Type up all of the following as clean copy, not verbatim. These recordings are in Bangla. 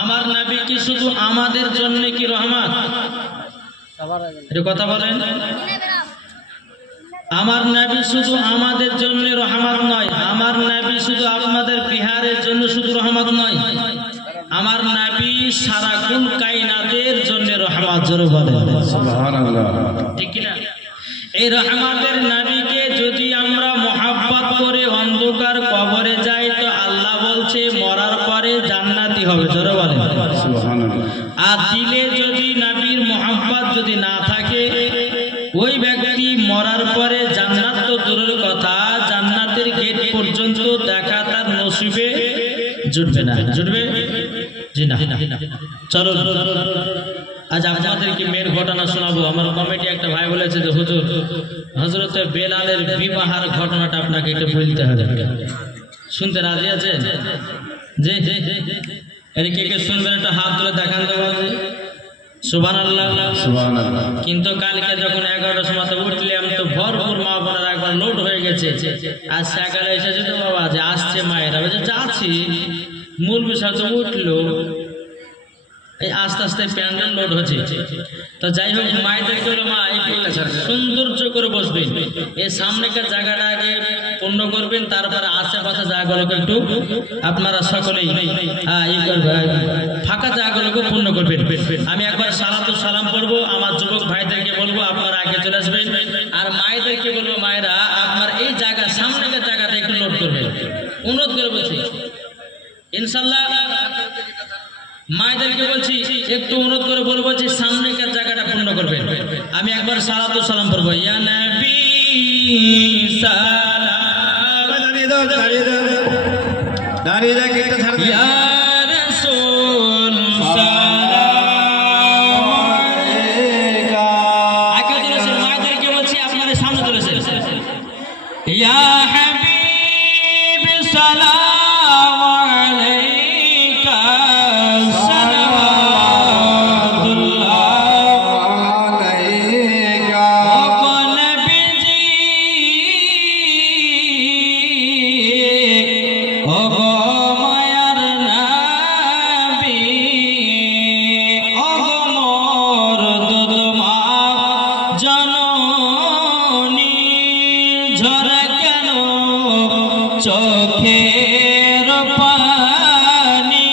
আমার নবী কি শুধু আমাদের জন্য কি রহমত? একটু কথা বলেন। আমার নবী শুধু আমাদের জন্য রহমত নয়, আমার নবী শুধু আপনাদের বিহারের জন্য শুধু রহমত নয়, আমার নবী সারা কুল কায়নাতের জন্য রহমত। জোরে বলেন সুবহানাল্লাহ, ঠিক কি না? এই রহমতের নবীকে যদি আমরা মহব্বত করে অন্ধকার কবরে যাই তো আল্লাহ বলছে মরার পরে জান্নাতি হবে। জোরে বলেন সুবহানাল্লাহ। আর দিলে যদি নবীর মহব্বত যদি না থাকে ওই ব্যক্তি মরার পরে জান্নাত তো দূরের কথা, জান্নাতের গেট পর্যন্ত দেখা তার নসিবে জুটবে না। জুটবে? জি না। চলো আজ আপনাদেরকে মেন ঘটনা শোনাবো। আমার কমিটি একটা ভাই বলেছে যে হুজুর হযরতে বেলালের বিবাহের ঘটনাটা আপনাকে একটু বলতে হবে, শুনতে রাজি আছেন? জি এর কে কে শুনবেন একটা হাত তুলে দেখান তো বাবা। সুবহানাল্লাহ সুবহানাল্লাহ। কিন্তু কালকে যখন 11টার সময় উঠলাম তো ভরপুর মা বোনেরা একবার লোড হয়ে গেছে। আজ সকালে এসেছে তো বাবা যে আসছে মায়েরা, বলছে যাচ্ছি মূল বিষয় তো উঠলো, এই আস্তে আস্তে প্যান্ডেল লোড হচ্ছে। তো যাই হোক মায়েদেরকে হলো মা সৌন্দর্য করে বসবেন, এই সামনেকার জায়গাটা আগে পূর্ণ করবেন, তারপরে আশেপাশে জায়গাগুলোকে একটু আপনারা সকলেই ফাঁকা জায়গাগুলোকে পূর্ণ করবেন। আমি একবার সালাম পড়বো, আমার যুবক ভাইদেরকে বলবো আপনারা আগে চলে আসবেন, আর মায়েদেরকে বলবো মায়েরা আপনার এই জায়গা সামনেকার জায়গাটা একটু লোড করবেন, অনুরোধ করে বলছি ইনশাল্লাহ। মায়েদেরকে বলছি একটু অনুরোধ করে বলবো যে সামনেকার জায়গাটা পূর্ণ করবেন। আমি একবার সালাম পড়বো, ইয়া নবী সালাম, দাঁড়িয়ে দাও একটা ছাড়, ইয়া রাসূল সালাম আলাইকা। আগে চলেছেন মায়েদেরকে বলছি আপনাদের সামনে চলেছেন, ইয়া হাবিব সালাম চোখের পানি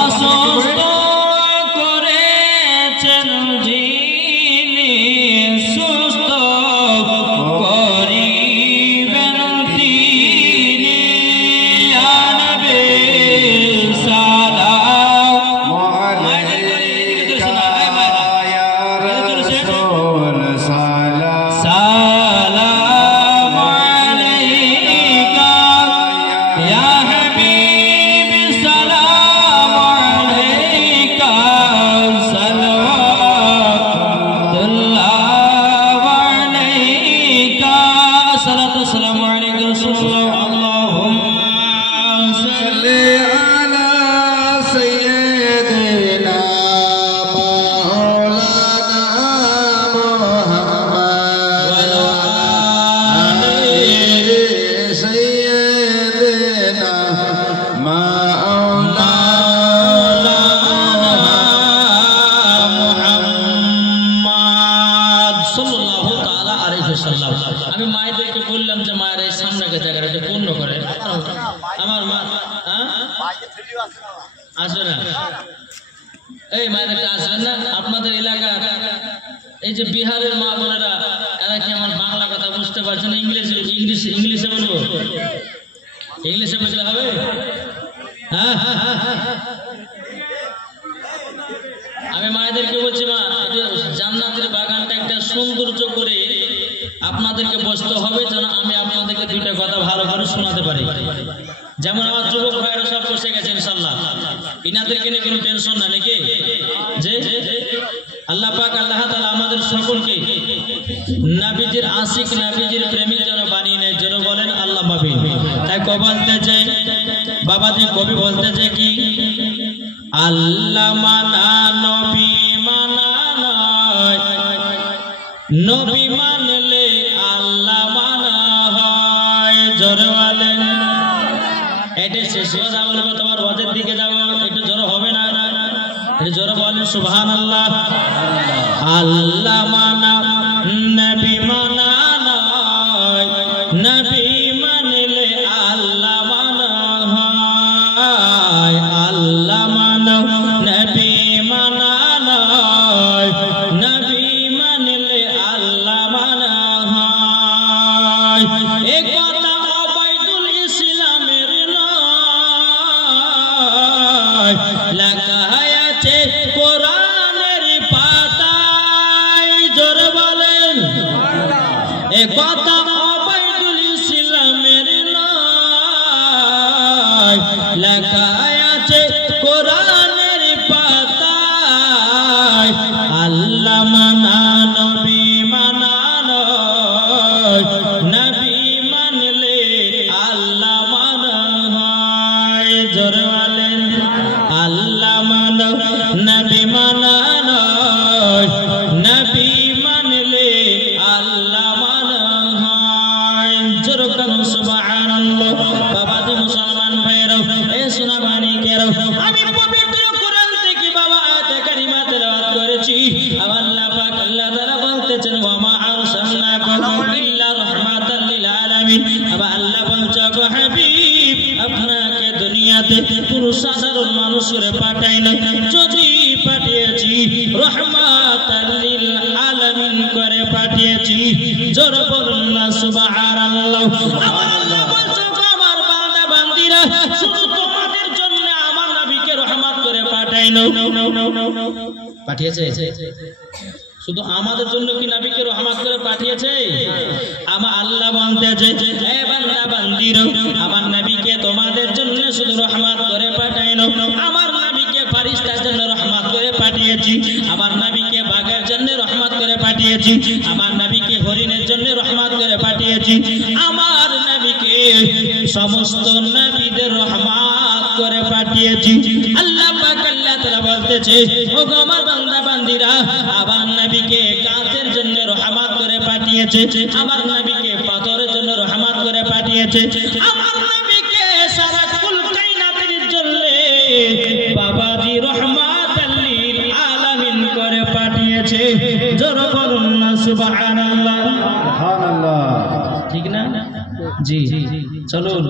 অসুস্থ করেছেন যিনি, সুস্থ করিবেন তিনি। ইয়া নবী সালাম আলাইকা ইয়া রাসূল সালাম আলাইকা ইয়া হাবিব সালাম আলাইকা সাল্লাল্লাহু আলাইকা সালাতু সালামু আলাইকা রাসূলুল্লাহ। আল্লাহুম্মা সাল্লি আলা সাইয়্যিদিনা মাওলানা মুহাম্মদ ওয়া আলা আলি সাইয়্যিদিনা মাওলানা মুহাম্মদ সাল্লাল্লাহু তাআলা আলাইহি ওয়াসাল্লাম। আমি মায়েদেরকে বললাম যে মায়ের এই সামনের জায়গাটা পূর্ণ করে। আমার মা আসবে না, এই মায়েরা আসবেন না? আপনাদের এলাকার এই যে বিহারের মা বোনেরা এরা কি আমার বাংলা কথা বুঝতে পারছে না? ইংলিশে বলবো, ইংলিশে বুঝলে হবে? হ্যাঁ আমি মায়েদেরকে বলছি মা জান্নাতের বাগানটা একটা সৌন্দর্য করে আপনাদেরকে বসতে হবে যেন আমি আপনাদেরকে দুইটা কথা ভালো করে শোনাতে পারি। যেমন আমার যুবক ভাইরা সব বসে গেছে ইনশাআল্লাহ, ইনাদেরকে নিয়ে কোনো টেনশন না নাকি? যে আল্লাহ পাক আল্লাহ তাআলা আমাদের সকলকে নবীজির আশিক নবীজির প্রেমিক যেন বানিয়ে নেয়, যেন বলেন আল্লাহ মাবিন। তাই বলতে চাই বাবাজি, কবি বলতে চাই কি আল্লাহ মানা নবী মানা নয়, নবী মানলে আল্লাহ মানা হয়। জোরে বলেন, এটা শেষ কথা বলবো, তোমার ওয়াজের দিকে যাবো, একটু জোরে হবে। জোরে বলেন সুবহানাল্লাহ। আল্লাহ মানা নবী মানা নয়, নবী মানলে আল্লাহ মানা হয়। আল্লাহ মানা নবী মানা নয়, নবী মানলে আল্লাহ মানা হয়। এ কথা ওবাইদুল ইসলামের নয়, লেখা আছে কোরআনের পাতায়। জোরে বলেন। এ কথা ওবাইদুল ইসলামের নয়, লেখা আছে কোরআনের পাতায়। আল্লাহ মানা নবী মানা নয়, নবী মানলে আল্লাহ মানা হয়। জোরে বলেন। আল্লাহ মানা নবী মানা নয়, নবী মানলে আল্লাহ মানা হয়। জোরে বলেন সুবহানাল্লাহ। বাবাজি মুসলমান ভাইরা, এ সোনাবানি কেরো, আমি পবিত্র কোরআন থেকে বাবা আয়াতে কারিমা তেলাওয়াত করেছি। আল্লাহ পাক আল্লাহ তাআলা বলতেছেন ওয়া মা আরসালনাকা ইল্লা রাহমাতাল লিল আলামিন। আল্লাহ বলছে গো হাবিব, আপনাকে দুনিয়াতে পুরো সাধারণ মানুষ করে পাঠাই না, যদি পাঠিয়েছি রাহমাতাল লিল আলামিন করে পাঠিয়েছি। জোরে বলুন না সুবহানাল্লাহ। আল্লাহ বলছে আমার বান্দা বান্দিরা, শুধু তোমাদের জন্য আমার নবীকে রহমত করে পাঠাই না, পাঠিয়েছে। শুধু আমাদের জন্য কি নবীকে রহমত করে পাঠিয়েছে? আমার আল্লাহ বলতেছে হে বান্দা বান্দিরা, আমার নবীকে তোমাদের জন্য শুধু রহমত করে পাঠাই না, আমার নবীকে ফেরেশতার জন্য রহমত করে পাঠিয়েছি, আমার নবীকে বাঘের জন্য রহমত করে পাঠিয়েছি, আমার নবীকে হরিণের জন্য রহমত করে পাঠিয়েছি, আমার নবীকে সমস্ত নবীদের রহমত করে পাঠিয়েছি। আল্লাহ পাক আল্লাহ তাআলা বলতেছে ও গো আমার বান্দা বান্দিরা, আমার নবীকে কাঁচের জন্য রহমত করে পাঠিয়েছে, আমার নবীকে পাথরের জন্য রহমত করে পাঠিয়েছে, আমার নবীকে সারা কুল কায়নাতের জন্য বাবাজি রহমাতাল লিল আলামিন করে পাঠিয়েছে। জোরে বলুন না সুবহানাল্লাহ। সুবহানাল্লাহ। ঠিক না? জি। চলুন,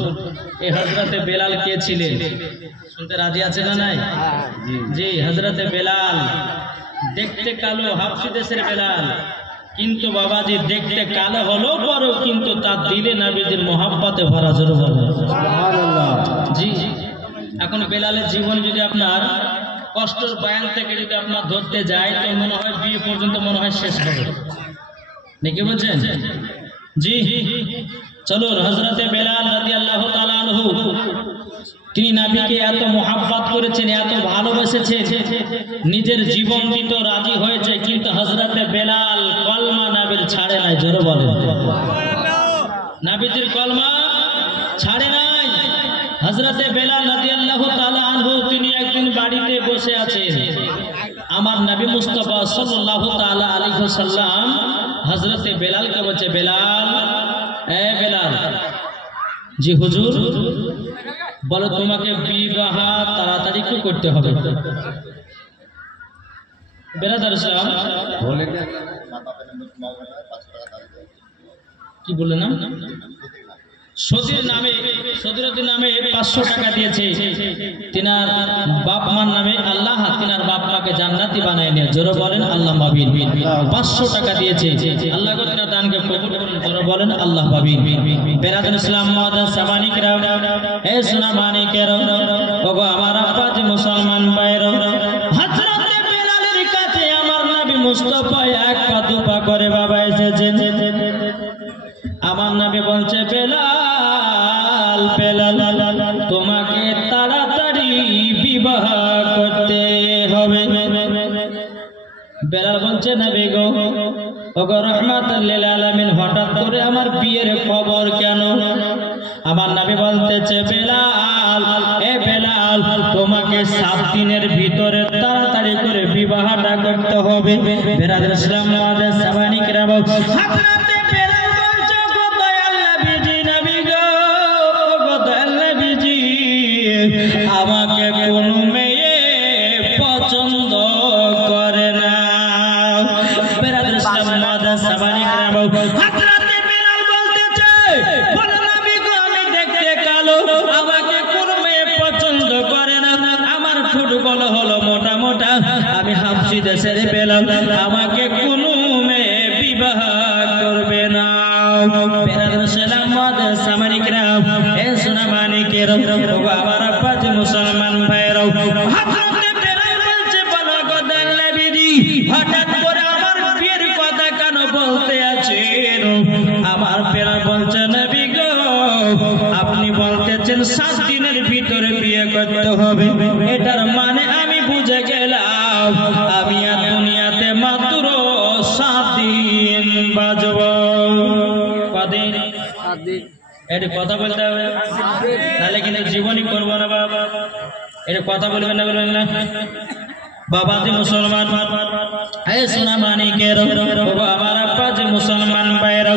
এই হযরতে বেলাল কে ছিলেন শুনতে রাজি আছে না নাই? জি, হযরতে বেলাল দেখতে কালো, হাবশী দেশের বেলাল, কিন্তু বাবাজি দেখতে কালো হলো বড়, কিন্তু তার দিলে নবীদের মহব্বতে ভরা। জোরে বলেন সুবহানাল্লাহ। জি। এখন বেলালের জীবন যদি আপনার কষ্টের বয়ান থেকে যদি আপনার ধরতে যায়, তো মনে হয় বিয়ে পর্যন্ত মনে হয় শেষ হবে নাকি, বলছেন? জি। চলুন, হযরতে বেলাল রাদিয়াল্লাহু তাআলা আনহু, তিনি নবীকে এত মহব্বত করেছেন, এত ভালোবেসেছেন, নিজের জীবন দিতে রাজি হয়েছে, কিন্তু হযরতে বেলাল কলমা নবীর ছাড়ে নাই। জোরে বলেন নবীর কলমা ছাড়ে নাই। হযরতে বেলাল রাদিয়াল্লাহু তাআলা আনহু, তিনি একদিন বাড়িতে বসে আছেন, আমার নবী মুস্তাফা সাল্লাল্লাহু তাআলা আলাইহি ওয়াসাল্লাম হযরতে বেলালকে বলছে, বেলাল, এ বেলাল। জি হুজুর। বলো তোমাকে বিবাহ তাড়াতাড়ি কি করতে হবে? বেরাদার সাহেব কি বললেন না? সদীর নামে, সদীরুদ্দিন নামে 500 টাকা দিয়েছে, তিনার বাপ মার নামে আল্লাহ তিনার বাপ মাকে জান্নাতি বানায় নিয়ে। জোরে বলেন আল্লাহ মাবিন। 500 টাকা দিয়েছে, আল্লাহ গো তিনার দানকে কবুল করুন। জোরে বলেন আল্লাহ মাবিন। বেরাদুল ইসলাম মুআদ্দাস সাবানিকরা, হে সোনা মানিকেরা, ওগো আমার আব্বাজি মুসলমান ভাইরা, হযরতে বেলালের কাছে আমার নবী মুস্তাফা এক পা দুপা করে বাবা এসেছেন। আমার নবী বলছে, বেলাল, বেলাল, তোমাকে তাড়াতাড়ি বিবাহ করতে হবে। বেলাল বলছে, নবী গো, ওগো রাহমাতাল লিল আলামিন, হঠাৎ করে আমার বিয়ের খবর কেন? আমার নবী বলতেছে, বেলাল, এ বেলাল, তোমাকে 7 দিনের ভিতরে তাড়াতাড়ি করে বিবাহটা করতে হবে। বেরাদুল ইসলাম মুআদ্দাস সাবানিকরা, হযরতে বেলাল বলছে, গো দয়াল নবীজি, নবী গো, গো দয়াল নবীজি, আমাকে কোন মেয়ে পছন্দ বড় হলো মোটা মোটা, আমি হাফসি দেশের বেলাল, আমাকে কোনো মেয়ে বিবাহ করবে না। আমার আব্বাজি মুসলমান ভাইরাও, হঠাৎ করে আমার বিয়ের কথা কেন বলতে আছেন? আমার বেলা বলছে নবী গো, আপনি বলতেছেন 7 দিনের ভিতরে বিয়ে করতে হবে, এটার মানে আমি বুঝে গেলাম আমি আর দুনিয়াতে মাত্র 7 দিন বাঁচব। কদিন? 7 দিন। এটা কথা বলতে হবে, তাহলে কিন্তু জীবনই করবো না বাবা। এটা কথা বলবেন না, বলবেন না বাবা যে মুসলমান, এই সোনা মানিকের বাবা, আমার আব্বা যে মুসলমান ভাইরা,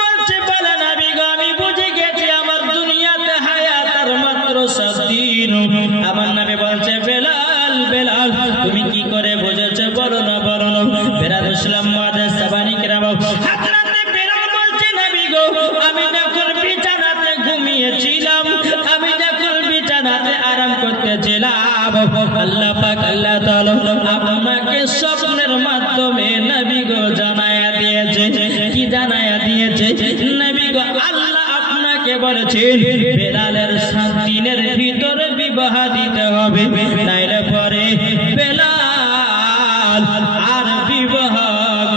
বলছে বলে নবী গো, আমি বুঝে গেছি আমার দুনিয়াতে হায়াত আর মাত্র 7 দিন। আমার নবী বলছে বেলাল, বেলাল তুমি কি করে বুঝেছো বলো না, বলো না। বেলাল ইসলাম মাঝে সাবানি কেরাম, বেলাল বলছে নবী গো, আমি যখন বিছানাতে ঘুমিয়েছিলাম, আমি যখন বিছানাতে আরাম করতেছিলাম, আল্লাহ পাক আল্লাহ তাআলা আপনাকে স্বপ্নের মাধ্যমে নবী গো জানায়া দিয়েছে। কি জানায়া দিয়েছে? নবী গো আল্লাহ আপনাকে বলেছেন বেলালের 7 দিনের ভিতরে বিবাহ দিতে হবে, নাইলে পরে বেলাল আর বিবাহ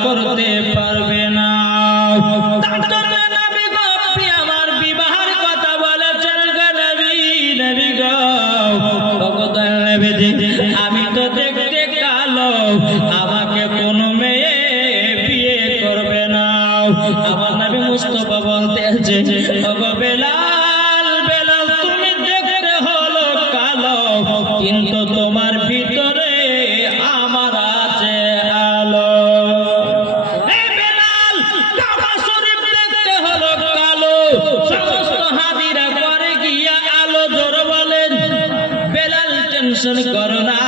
করতে পারবে না। নবী গো আপনি আমার বিবাহের কথা বলেছেন গো নবী, নবী গো আমি তো দেখতে কালো, আমাকে কোনো মেয়ে বিয়ে করবে না। আমার নবী মুস্তাফা বলতেছে ওগো বেলাল, বেলাল তুমি দেখতে হলো কালো, কিন্তু তোমার ভিতরে আমার আছে আলো। এই বেলাল, কাবা শরীফ দেখতে হলো কালো, সমস্ত হাজিরা করে গিয়া আলো, জোর বলেন। বেলাল টেনশন করো না,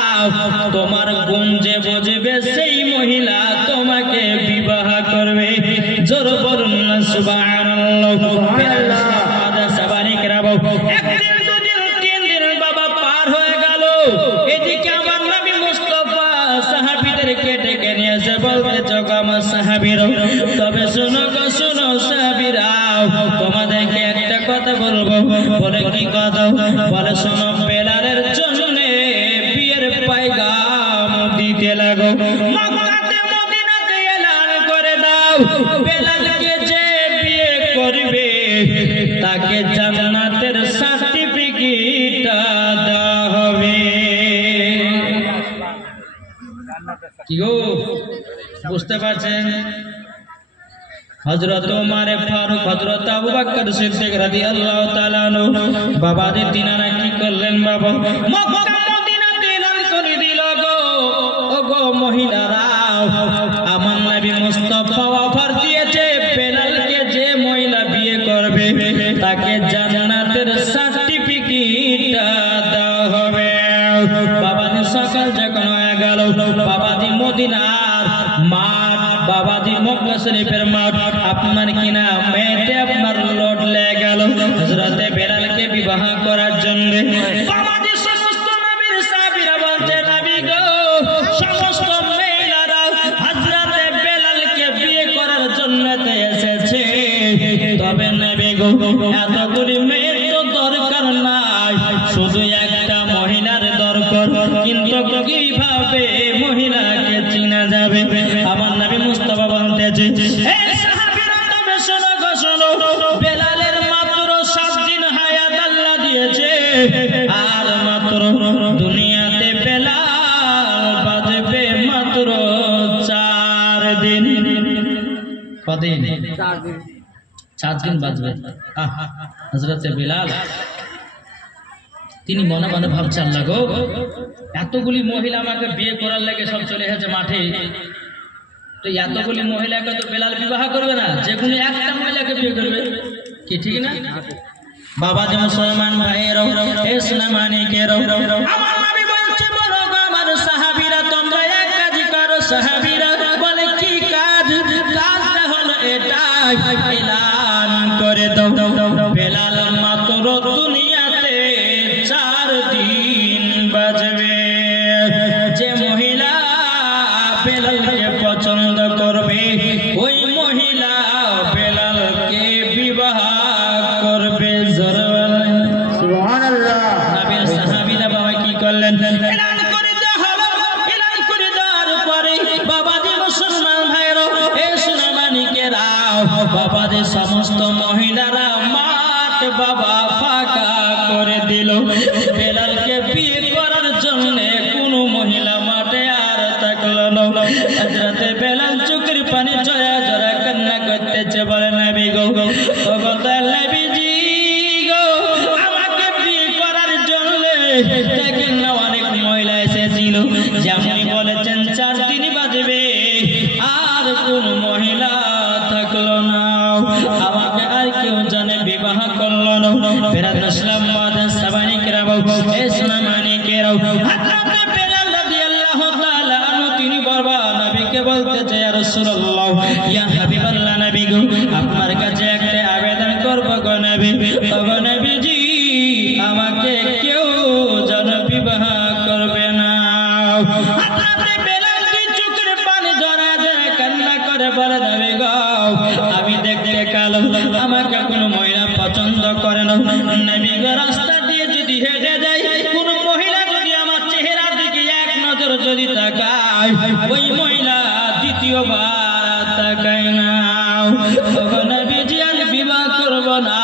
তোমার গুণ যে বুঝবে সেই মহিলা তোমাকে বিবাহ করবে। জোর বলুন না সুবহানাল্লাহ। একদিন দুদিন 3 দিন বাবা পার হয়ে গেল, এদিকে আমার নবী মুস্তাফা সাহাবীদেরকে ডেকে নিয়ে এসে বলতে আমার সাহাবীরা, তবে শোনো গো শোনো সাহাবীরা, তোমাদেরকে একটা কথা বলবো। বলে কি কথা? বলে শোনো, বেলালের জন্য বিয়ের পয়গাম দিতে লাগো, মক্কাতে মদিনাতে এলান করে দাও, বেলালকে যে বিয়ে করবে তাকে জান্নাতের সার্টিফিকেট দেওয়া হবে। কি গো বুঝতে পারছেন? হযরত ওমর ফারুক, হযরত আবু বকর সিদ্দিক রাদিয়াল্লাহু তাআলা আনহু বাবা যে তিনারা কি করলেন বাবা, মক্কা মদিনাতে এলান করে দিল গো, ওগো মহিলারা, আমার নবী মুস্তাফা অফার দিয়েছে বেলালকে যে মহিলা বিয়ে করবে তাকে জান্নাতের সার্টিফিকেট দেওয়া হবে। বাবাজি সকাল যখন হয়ে গেল, বাবাজি মদিনার মাঠ, বাবাজি মক্কা শরীফের মাঠ আপনার কিনা মেয়েতে আপনার লোড লেগে গেল হযরতে বেলালকে বিবাহ করার জন্য। বাবাজি সমস্ত নবীর সাহাবীরা বলতে নবী গো, সমস্ত মহিলারা হযরতে বেলালকে বিয়ে করার জন্য এসেছে, তবে নবী গো এতগুলি মেয়ের তো দরকার নাই, শুধু একটা মহিলার দরকার, কিন্তু কিভাবে মহিলাকে চিনা যাবে? আমার নবী মুস্তাফা বলতেছে, হে সাহাবীরা তবে শোনো গো শোনো, বেলালের মাত্র 7 দিন হায়াত আল্লাহ দিয়েছে, আর মাত্র দুনিয়াতে বেলাল বাঁচবে মাত্র 4 দিন। কদিন? 4 দিন বাঁচবে। হযরতে বেলাল তিনি মনে মনে ভাবছেন, আল্লাহ গো, এতগুলি মহিলা আমাকে বিয়ে করার লাগে সব চলে এসেছে মাঠে, তো এতগুলি মহিলাকে তো বেলাল বিবাহ করবে না, যে কোনো একটা মহিলাকে বিয়ে করবে, কি ঠিক না? বাবা যে মুসলমান ভাইয়েরা, এ সোনা মানিকেরা, আমার নবী বলছে বলো গো আমার সাহাবীরা, তোমরা এক কাজ করো। সাহাবীরা বলে কি কাজ? কাজটা হলো এটাই, এলান করে দাও বেলাল মাত্র দুনিয়াতে 4 দিন বাঁচবে। দিলেন। এলান করে দেওয়া হলো। এলান করে দেওয়ার পরে বাবাজি মুসলমান ভাইরা এ সোনা মানিকেরা বাবাজি সমস্ত মহিলারা মাঠ বাবা ফাঁকা করে দিল। বেলালকে বিয়ে করার জন্য কোনো মহিলা মাঠে আর থাকলো না। হযরতে বেলাল চোখের পানি জয়া জয়া কান্না করতেছে, বলে নবী গো, ওগো নবীজি গো, আমাকে বিয়ে করার জন্য দেখেন না অনেক মহিলা এসেছিল, যেমন বলেছেন 4 দিন বাজবে আর কোন মহিলা থাকলো না, আমাকে আর কেউ জানে বিবাহ করলো না। ফেরাত ইসলাম মাদান সাবানি কেরাও ইসলাম মানি কেরাও হযরত বেলাল রাদিয়াল্লাহু তাআলা আনহু তিনি বারবার নবীকে বলতেছে, ইয়া রাসূলুল্লাহ, ইয়া হাবিবাল্লাহ, নবী গো, আপনার কাছে একটা আবেদন করব গো নবী, ওগো নবীজি, আমাকে কেউ যেন বিবাহ করবে না। হযরত বেলাল কি চোখের পানি জড়া জড়া কান্না করে বলে, নবী গো, আমি দেখতে কালো, আমাকে কোন মহিলা পছন্দ করে না। নবী গো, রাস্তা দিয়ে যদি হেঁটে যাই, কোন মহিলা যদি আমার চেহারার দিকে এক নজর যদি তাকায়, ওই মহিলা দ্বিতীয়বার তাকায় না। ওগো নবীজি, আমি বিবাহ করব না।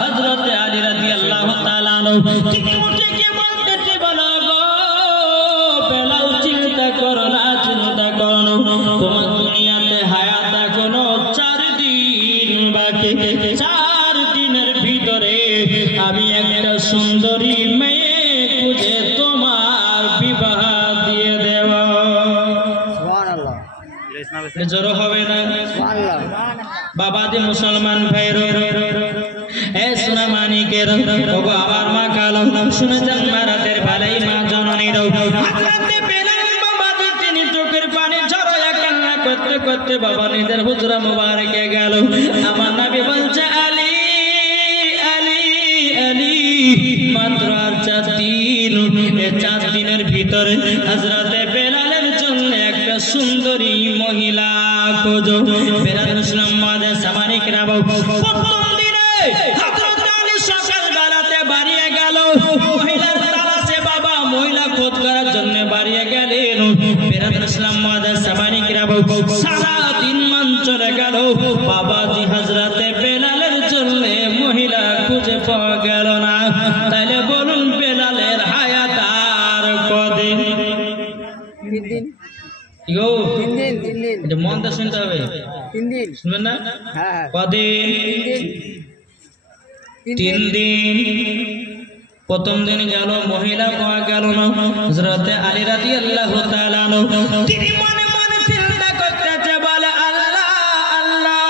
হযরত আলী রাদিয়াল্লাহু তাআলা আনহু ঠিক উঠে গিয়ে বলতেছে, বলো গো বেলাল, চিন্তা করো না, চিন্তা করো না, তোমার দুনিয়াতে হায়াত এখনো 4 দিন বাকি। 4 দিনের ভিতরে আমি একটা সুন্দরী মেয়ে খুঁজে তোমার বিবাহ দিয়ে দেব। সুবহানাল্লাহ, জোরে হবে না? সুবহানাল্লাহ। বাবাজি মুসলমান ভাইরা এ সোনা মানিকের, ওগো আমার মা কালো, শুনেছেন মারাতের ভালাই মা জননীর। হযরত বেলাল বাবাজি তিনি চোখের পানি ঝরায়া কান্না করতে করতে বাবা নিজের হুজরা মুবারকে গেল। আমার নবী বলছে, আলী আলী আলী, মাত্র আর 4 দিন, এই 4 দিনের ভিতরে হযরত বেলালের জন্য একটা সুন্দরী মহিলা খোঁজো। বেলাল ইসলাম মাদান সাবানি কেরাও প্রথম দিনে হযরত আলী সকাল বেলাতে বাড়িয়ে গেল মহিলার তালাশে, বাবা মহিলা খোঁজ করার জন্য বাড়িয়ে গেলেন। বেলাল ইসলাম মাদান সাবানি কেরাও সারা দিন মান চলে গেল, বাবাজি হযরত বেলালের জন্য মহিলা খুঁজে পাওয়া গেল না। তাহলে বলুন বেলালের হায়াত আর কদিন? 3 দিন। গো 3 দিন, 3 দিন। এটা মন দিয়ে শুনতে হবে। 3 দিন শুনবেন না? হ্যাঁ, কদিন? 3 দিন। প্রথম দিন গেল, মহিলা পাওয়া গেল না। হযরত আলী রাদিয়াল্লাহু তাআলা আনহু তিনি মনে মনে চিন্তা করতেছে, বলে আল্লাহ আল্লাহ,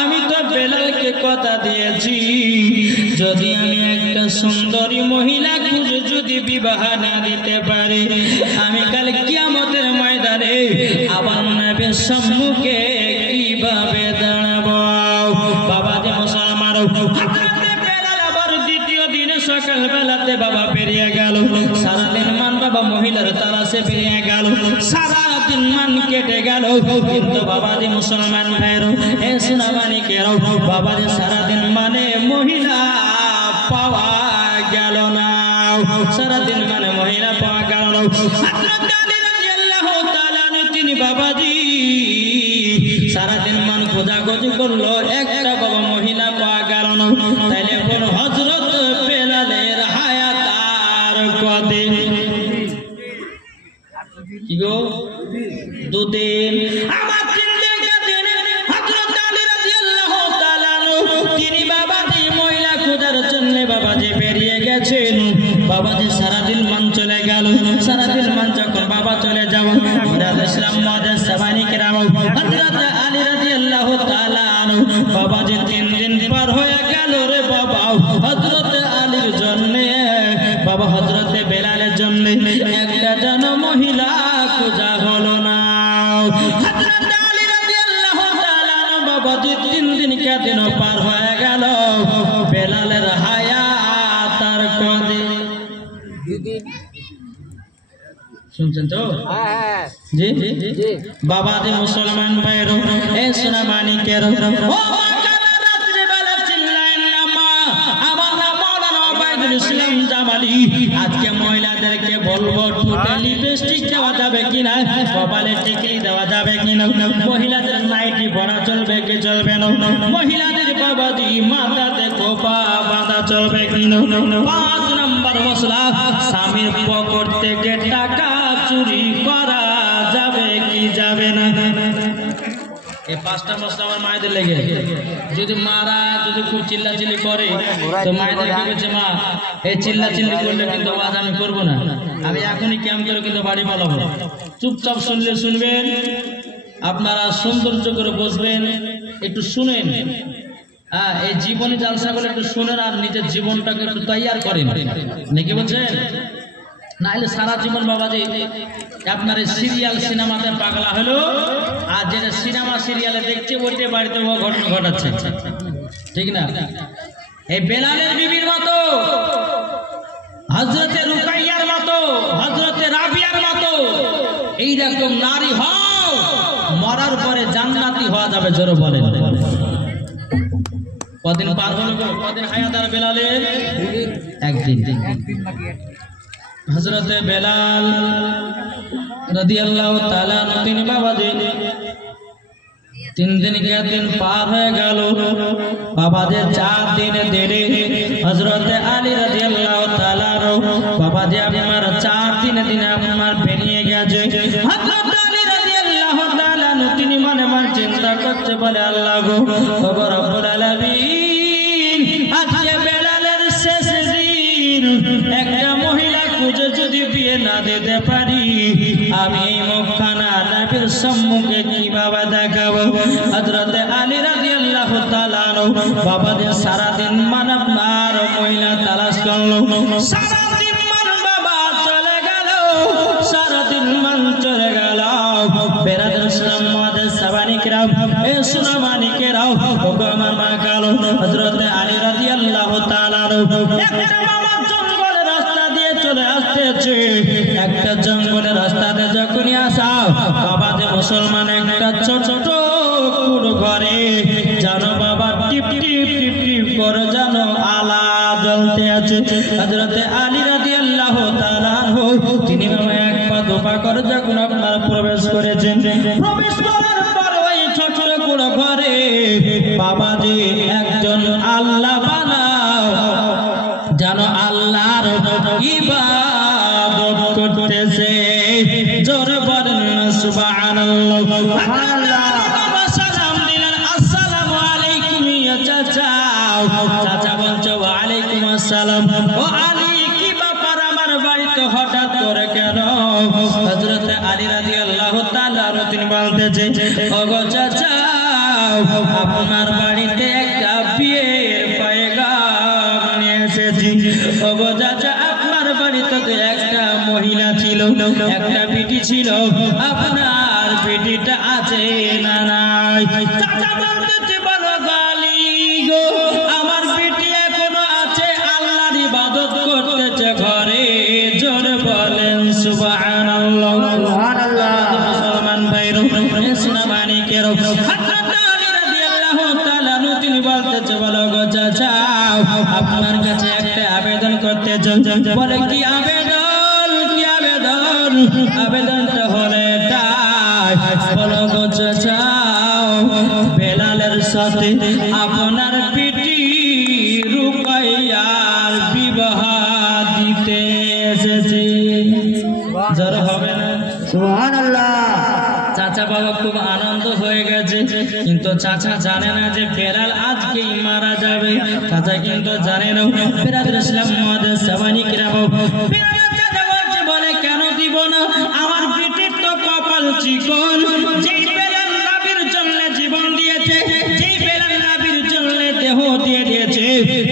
আমি তো বেলালকে কথা দিয়েছি, যদি আমি একটা সুন্দরী মহিলা খুঁজে যদি বিবাহ না দিতে পারি, আমি কাল কিয়ামতের ময়দানে আবার নবীর সম্মুখে কিভাবে দাঁড়াবো? বাবাজি মুসলমান, হযরত বেলাল আবার দ্বিতীয় দিনে সকাল বেলাতে বাবা বেরিয়ে গেল। সারাদিন মান বাবা মহিলার তালাশে বেরিয়ে গেল, সারাদিন মান কেটে গেল, কিন্তু বাবাজি মুসলমান ভাইরা এ সোনা মানিকেরাও বাবাজি সারাদিন মানে মহিলা পাওয়া গেল না। সারাদিন মানে মহিলা পাওয়া গেল না। হযরত আলী রাদিয়াল্লাহু তাআলা তিনি বাবাজি সারাদিন মান খোঁজাখুঁজি করলো, একটা বাবা মহিলা পাওয়া গেল না। তাইলে কোন হযরত বেলালের হায়াত আর কদিন? কি গো? 2 দিন। আমার 3 দিন কাটিয়ে হযরত আলী রাদিয়াল্লাহু তাআলা তিনি বাবাজি মহিলা খোঁজার জন্য বাবাজি বেরিয়ে গেছেন। বাবাজি সারাদিন মান চলে গেল। সারাদিন মান যখন বাবা চলে যাব, বেলাল ইসলাম মাদান সাবানি কেরাও হযরত আলী রাদিয়াল্লাহু তাআলা আনহু বাবাজি 3 দিন পার হয়ে গেল রে বাবা। হযরত আলীর জন্য বাবা হযরত বেলালের জন্য একটা জন মহিলা খোঁজা হলো না। হযরত আলী রাদিয়াল্লাহু তাআলা আনহু বাবাজি 3 দিন কেন পার হয়ে গেল, বেলালের হায়াত আর কদিন? 2 দিন। শুনছেন তো? হ্যাঁ, জি জি জি। বাবাজি মুসলমান ভাইরা এ সোনা মানিকের, ও কালা রাত্রি বেলা চিল্লায়েন না মা, আমার নাম মাওলানা ওবায়দুল ইসলাম জামালি। আজকে মহিলাদের মহিলাদেরকে বলবো ঠোঁটে লিপস্টিক দেওয়া যাবে কিনা, কপালে টিকলি দেওয়া যাবে কিনা, মহিলাদের নাইটি পরা চলবে কি চলবে না, মহিলাদের বাবাজি মাথাতে কোপা বাঁধা চলবে কিনা। 5 নম্বর মশলা, স্বামীর পকেট থেকে টাকা চুরি করা যাবে কি যাবে না। এই 5টা মশলা আমার মায়েদের লেগে, যদি মারা যদি খুব চিল্লাচিল্লি করে তো মায়েদের কি বলছে, মা এই চিল্লাচিল্লি করলে কিন্তু আওয়াজ আমি করবো না, আমি এখনই ক্যাম্প করে কিন্তু বাড়ি পালাবো। চুপচাপ শুনলে শুনবেন, আপনারা সৌন্দর্য করে বসবেন, একটু শুনেন। এই জীবনী জালসাগুলো একটু শুনেন আর নিজের জীবনটাকে একটু তৈয়ার করেন, নাকি বলছেন? নাহলে সারা জীবন বাবাজি আপনার সিরিয়াল সিনেমাতে পাগলা হলো, আর যেটা সিনেমা সিরিয়ালে দেখছে ওইটা বাড়িতে ঘটনা ঘটাচ্ছে, ঠিক না? এই বেলালের বিবির মতো, হযরতে রুকাইয়ার মতো, হযরতে রাবিয়ার মতো এইরকম নারী হও, মরার পরে জান্নাতি হওয়া যাবে। জোরে বলেন। কদিন পার হলো, কদিন হায়াত বেলালের? একদিন। হযরতে বেলাল রাদিয়াল্লাহু তাআলা তিনি বাবাজি 3 দিন কে দিন পার হয়ে গেল, বাবাজি 4 দিন দেরি। হযরতে আলী রাদিয়াল্লাহু তাআলা বাবাজি আমার 4 দিন আমার পেরিয়ে গেছে। হযরত আলী রাদিয়াল্লাহু তাআলা তিনি মনে মনে চিন্তা করতে বলে, আল্লাহ গো রব্বুল আলামিন, আজকে বেলালের শেষ দিন, একটা মহিলা খুঁজে যদি বিয়ে না দিতে পারি, আমি মুখখানা নবীর সম্মুখে কিভাবে দেখাবো? হযরতে আলী রাদিয়াল্লাহু তাআলা বাবাদের সারা দিন মানবনার মহিলা তালাশ করলো, সারা দিন মান বাবা চলে গেল, সারা দিন মান চলে গেল। বেরাদর ইসলাম মাদের সাবানিকরাও, এ সুনামানিকেরাও, ওগো আমার মা গেল। হযরতে আলী রাদিয়াল্লাহু তাআলা চলে আসতেছে, একটা জঙ্গলের রাস্তাতে যখনই আসা বাবাতে মুসলমান একটা ছোট কুড়ো ঘরে জানো বাবা টিপ টিপ টিপ টিপ করে জানো আলা জ্বলতে আছে। হযরতে আলী রাদিয়াল্লাহু তাআলা তিনি এক পা দুপা করে যখন আপনার প্রবেশ করেছেন, প্রবেশ করার পর ওই ছোট কুড়ো ঘরে বাবাজি একজন আল্লাহ বানাও জানো আল্লাহর ইবাদত করতেছে। জোরে বলেন সুবহানাল্লাহ। বাবা সালাম দিলেন, আসসালামু আলাইকুম ইয়া চাচা। চাচা বলছে ওয়া আলাইকুম আসসালাম। ও আলী, কি ব্যাপার আমার বাড়িতে হঠাৎ করে কেন? হযরতে আলী রাদিয়াল্লাহু তাআলা তিনি বলতেছে, ওগো চাচা, আপনার বাড়িতে একটা বিয়ের পয়গাম নিয়ে এসেছি। ওগো চাচা, আপনার বাড়িতে তো একটা মহিলা ছিল, একটা বিটি ছিল, আপনার বিটিটা আছে না নাই? চাচা বলতেছে, বলো গালি গো, আমার বিটি এখনো আছে, আল্লাহর ইবাদত করতেছে ঘরে। জোরে বলেন সুবহানাল্লাহ। সুবহানাল্লাহ। মুসলমান ভাইরা, সুনামানিকেরা, হযরত আলী রাদিয়াল্লাহু তাআলা তিনি বলতেছে, বলো গো চাচা, আপনার কাছে একটা আবেদন করতে চাই। বলে কি আবেদন? কি আবেদন? আবেদনটা হলে তাই, বলো গো চাচা, বেলালের সাথে আপনার পিটি রুকাইয়ার বিবাহ দিতে এসেছি। যারা হবে না সুবহানাল্লাহ। চাচা বাবা খুব আনন্দ হয়ে গেছে, কিন্তু চাচা জানে না যে বেলাল আজকেই মারা যাবে। চাচা কিন্তু জানে না। বেরাদর ইসলাম মাদের সাবানিকরাও, বেলাল চাচা বলছে, বলে কেন দিব না? আমার পিটির তো কপাল চিকন, যেই বেলাল নবীর জন্য জীবন দিয়েছে, যেই বেলাল নবীর জন্য দেহ দিয়ে দিয়েছে,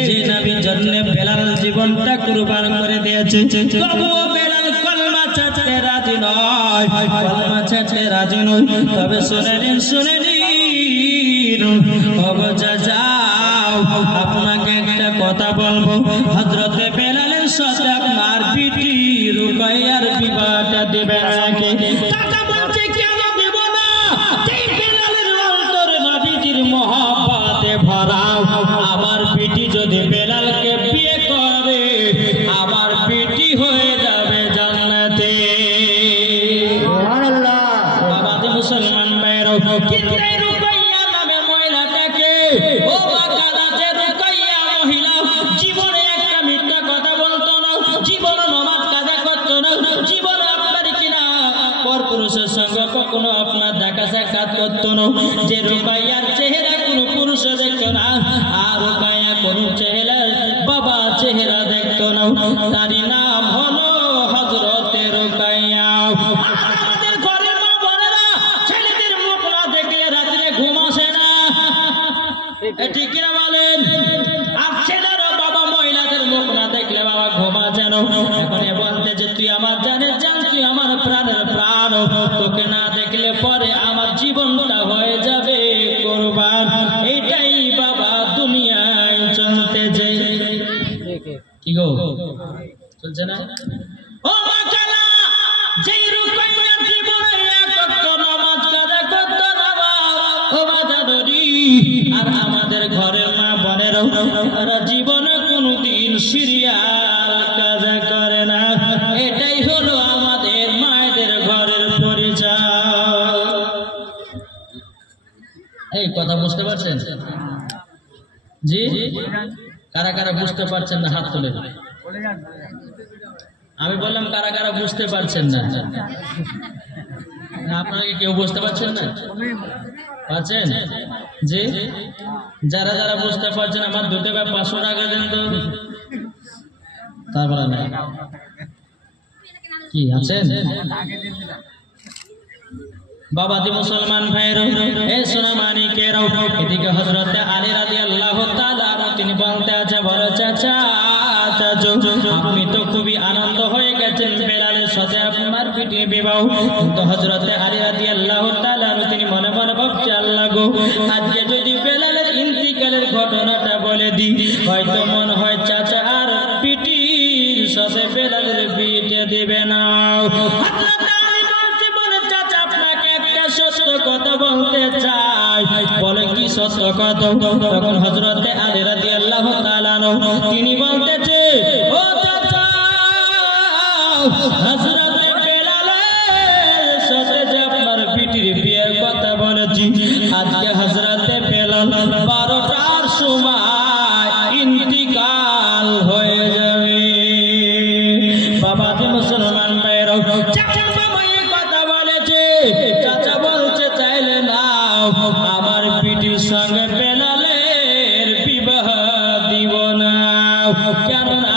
যে নবীর জন্য বেলাল জীবনটা কুরবান করে দিয়েছে, তবুও বেলাল কলমা ছাড়তে রাজি নয়, কলমা ছাড়তে রাজি নয়। তবে শুনে নিন, শুনে নিন, ওগো চাচা, আপনাকে একটা কথা বলবো। হযরতে বেলালের সাথে আপনার বিটি রুকাইয়ার বিবাহটা দেবে নাকি? চাচা বলছে, কেন দেব না? এই বেলালের অন্তরে নবীজির মহব্বতে ভরা, আমার বিটি যদি বেলালকে বিয়ে করে, আমার বিটি হয়ে যাবে কখনো আপনার দেখা সাক্ষাৎ করতো না, যে রুকাইয়ার চেহারা কোনো পুরুষ দেখতো না, আর রুকাইয়া কোন চেহারা বাবা চেহারা দেখতো না, তারই নাম হলো হযরতে রুকাইয়া। আমাদের ঘরের মা বোনেরা ছেলেদের মুখ না দেখলে রাত্রে ঘুম আসে না, ঠিক কিনা বলেন? আর ছেলেরা বাবা মহিলাদের মুখ না দেখলে বাবা ঘুমা যেন। এখন বলতে যে তুই আমার জানের জান, তুই আমার প্রাণের প্রাণ, তোকে না দেখলে পরে আমার জীবনটা হয়ে যাবে কুরবান। এইটাই বাবা দুনিয়ায় চলতেছে। কি গো চলছে না? ও মা কালা, যেই রুকাইয়া জীবনে এক ওয়াক্ত নামাজ কাজা করতো না ও মা জানরি, আর আমাদের ঘরের মা বোনেরা তারা জীবনে কোনোদিন সিরিয়াল কাজা করে না। এটাই হলো আমাদের মায়েদের ঘরের পরিচয়। এই কথা বুঝতে পারছেন? জি, কারা কারা বুঝতে পারছেন না হাত তুলে। আমি বললাম কারা কারা বুঝতে পারছেন না। আপনারা কি কেউ বুঝতে পারছেন না? পারছেন? জি, যারা যারা বুঝতে পারছেন আমার 2 টাকা 500 টাকা দেন তো। তারপরে না কি আছেন বাবা দি মুসলমান ভাইরা, এ সোনা মানিকেরাও, এদিকে হযরতে আলী রাদিয়াল্লাহু তাআলা তিনি বলতে আছে, বলে চাচা চাচু আপনি তো খুবই আনন্দ হয়ে গেছেন বেলালের সাথে আপনার পিঠে বিবাহ। কিন্তু হযরতে আলী রাদিয়াল্লাহু তাআলা তিনি মনে মনে ভাবছে, আল্লাহ গো, আজকে যদি বেলালের ইন্তিকালের ঘটনাটা বলে দিই, হয়তো মনে হয় চাচা আর পিঠির সাথে বেলালের বিয়ে দিবে না। হযরতে আলী বলে চাচা আপনাকে একটা সত্য কথা বলতে চাই। বলে কি সত্য কথা? তখন হযরতে আলী রাদিয়াল্লাহু তাআলা তিনি বলতেছে, ও চাচা, হযরতে বেলালের সাথে যে আপনার পিঠির বিয়ের কথা বলেছি, আজকে হযরতে বেলাল 12টার সময় ইন্তিকাল হয়ে যাবে। বাবা দি মুসলমান ভাইরা, চাচার বাবা এই কথা বলেছে, চাচা বলছে চাইলে না আমার পিঠির সঙ্গে বেলালের বিবাহ দিব না। কেন না?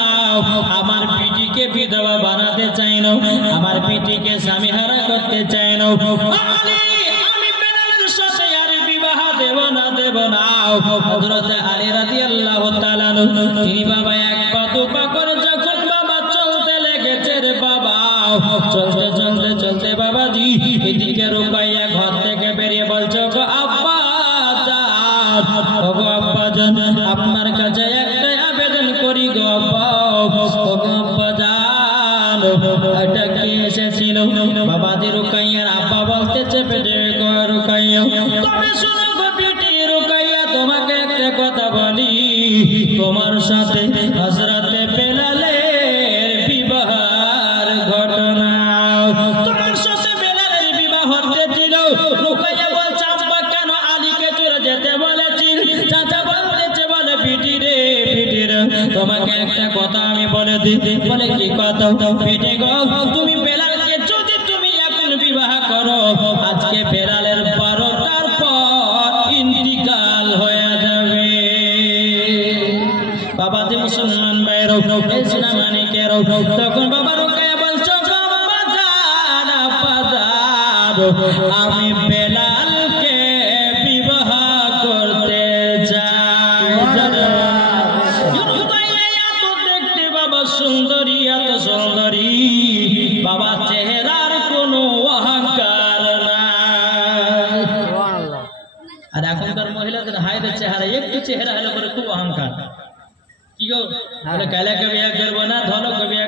আমার পিঠিকে বিধবা বানাতে চাই না, আমার পিঠিকে স্বামীহারা করতে চাই না। আমি বেলালের সাথে আর বিবাহ দেব না, দেব না। হযরতে আলী রাদিয়াল্লাহু তাআলা তিনি বাবা এক পা দু পা করে যখন বাবা চলতে লেগেছে রে বাবা, চলতে চলতে চলতে বাবাজি এদিকে রুকাইয়া ঘর থেকে বেরিয়ে বলছে, গো আব্বা জান, গো আব্বা জান, আপনার কাছে একটা আবেদন করি গো আব্বা, গো আব্বা জান। এটা কে এসেছিল? বাবাজি রুকাইয়ার আব্বা বলতেছে, বেটে গো রুকাইয়া, তবে শোনো গো বেটি রুকাইয়া, তোমাকে একটা কথা বলি, তোমার সাথে হযরতে বেলালের বিবাহের ঘটনা, তোমার সাথে বেলালের বিবাহ হতে ছিল। রুকাইয়া বলছে, আব্বা কেন আলীকে চলে যেতে বলেছি? চাচা বলতেছে, বলে বেটি রে, বেটি রে, তোমাকে একটা কথা আমি বলে দিই। বলে কি কথা? বেটি গো, তুমি বেলালকে যদি তুমি এখন বিবাহ করো, আজকে বেলালের 12টার পর ইন্তিকাল হয়ে যাবে। বাবা দি মুসলমান ভাইরা, ইসলাম মানিকেরাও, তখন বাবা রুকাইয়া বলছো, আব্বা জান, আব্বা জান, আমি বেলালকে বিবাহ করতে চাই। রুকাইয়া এত দেখতে বাবা সুন্দরী, এত সুন্দরী, বাবা চেহারার কোনো অহংকার নাই। আর এখনকার মহিলাদের হায়দের চেহারা, একটু চেহারা হলে পরে খুব অহংকার। কি গো, বলে কালে কে বিয়ে করবো না, ধলো কে বিয়ে